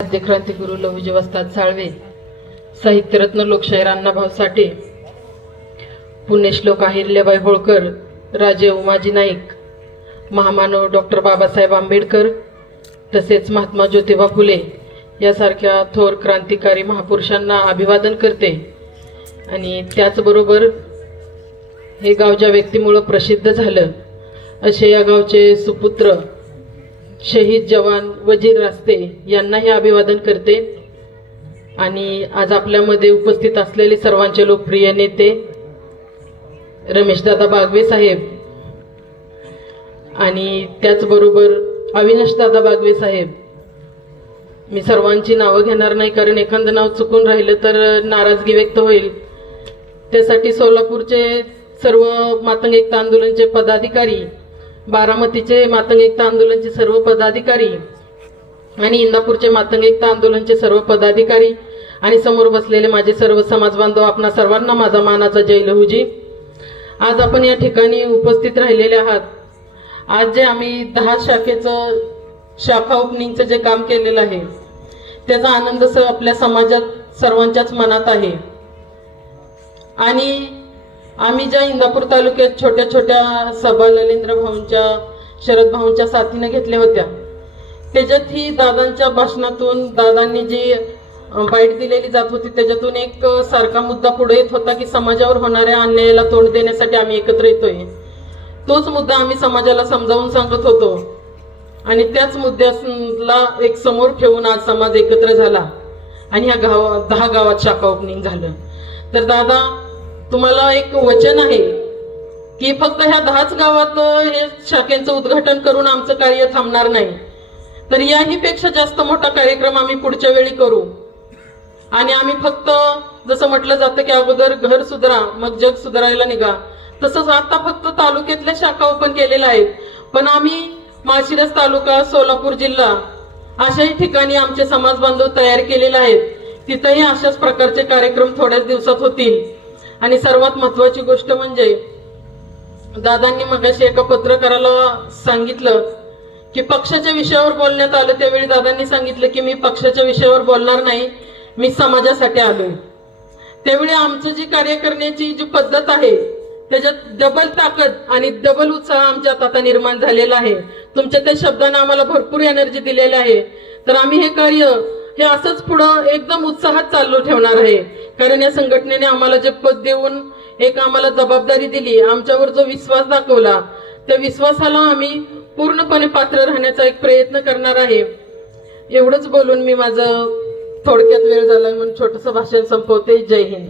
आद्य क्रांतिगुरू लहुजी वस्ताद साळवे, साहित्यरत्न लोकशाहीर अण्णाभाऊ साठे, पुण्यश्लोक अहिल्याबाई होळकर, राजे उमाजी नाईक, महामानव डॉक्टर बाबासाहेब आंबेडकर तसेच महात्मा ज्योतिबा फुले यासारख्या थोर क्रांतिकारी महापुरुषांना अभिवादन करते। आणि त्याचबरोबर हे गाव ज्या व्यक्तीमुळे प्रसिद्ध झालं असे या गावचे सुपुत्र शहीद जवान वजीर रास्ते यांनाही अभिवादन करते। आणि आज आपल्यामध्ये उपस्थित असलेले सर्वांचे लोकप्रिय नेते रमेशदादा बागवे साहेब आणि त्याचबरोबर अविनाशदादा बागवे साहेब, मी सर्वांची नावं घेणार नाही कारण एखादं नाव चुकून राहिलं तर नाराजगी व्यक्त होईल। त्यासाठी सोलापूरचे सर्व मातंग एकता आंदोलनचे पदाधिकारी, बारामतीचे मातंग एकता आंदोलनचे सर्व पदाधिकारी आणि इंदापूरचे मातंग एकता आंदोलनचे सर्व पदाधिकारी आणि समोर बसलेले माझे सर्व समाज बांधव, आपणा सर्वांना माझा मानाचा जय लहुजी। आज आपण या ठिकाणी उपस्थित राहिलेले आहात। आज जे आम्ही 10 शाखेचं शाखा ओपनिंगचं जे काम केलेलं आहे त्याचा आनंद आपल्या समाजात सर्वांच्याच मनात आहे। आणि आम्ही ज्या इंदापूर तालुक्यात छोट्या छोट्या सभा ललिंद्र भाऊंच्या, शरद भाऊंच्या साथीने घेतल्या होत्या, त्याच्यातही दादांच्या भाषणातून दादांनी जी बाईट दिलेली जात होती त्याच्यातून एक सारखा मुद्दा पुढे येत होता की समाजावर होणाऱ्या अन्यायाला तोंड देण्यासाठी आम्ही एकत्र येतोय। तोच मुद्दा आम्ही समाजाला समजावून सांगत होतो आणि त्याच मुद्द्याला एक समोर ठेवून आज समाज एकत्र झाला आणि ह्या 10 गावात शाखा ओपनिंग झालं। तर दादा, तुम्हाला एक वचन आहे की फक्त ह्या 10च गावात हे शाखेचं उद्घाटन करून आमचं कार्य थांबणार नाही, तर याही पेक्षा जास्त मोठा कार्यक्रम आम्ही पुढच्या वेळी करू। आणि आम्ही फक्त जसं म्हटलं जातं की अगोदर घर सुधरा मग जग सुधारायला निघा, तसंच आता फक्त तालुक्यातल्या शाखा ओपन केलेल्या आहेत, पण आम्ही माळशिरस तालुका, सोलापूर जिल्हा अशाही ठिकाणी आमचे समाज बांधव तयार केलेले आहेत। तिथेही अशाच प्रकारचे कार्यक्रम थोड्याच दिवसात होतील। आणि सर्वात महत्त्वाची गोष्ट म्हणजे दादांनी मगाशी एका पत्रकाराला सांगितलं की पक्षाच्या विषयावर बोलण्यात आलं, त्यावेळी दादांनी सांगितलं की मी पक्षाच्या विषयावर बोलणार नाही, मी समाजासाठी आलोय। त्यावेळी आमचं जी कार्य करण्याची जी पद्धत आहे त्याच्यात डबल ताकद आणि डबल उत्साह आमच्यात आता निर्माण झालेला आहे। तुमच्या त्या शब्दाने आम्हाला भरपूर एनर्जी दिलेली आहे। तर आम्ही हे कार्य हे असंच पुढं एकदम उत्साहात चालू ठेवणार आहे, कारण या संघटनेने आम्हाला जे पद देऊन एक आम्हाला जबाबदारी दिली, आमच्यावर जो विश्वास दाखवला, त्या विश्वासाला आम्ही पूर्णपणे पात्र राहण्याचा एक प्रयत्न करणार आहे। एवढंच बोलून मी माझं थोडक्यात वेळ झाला म्हणून छोटंसं भाषण संपवते। जय हिंद।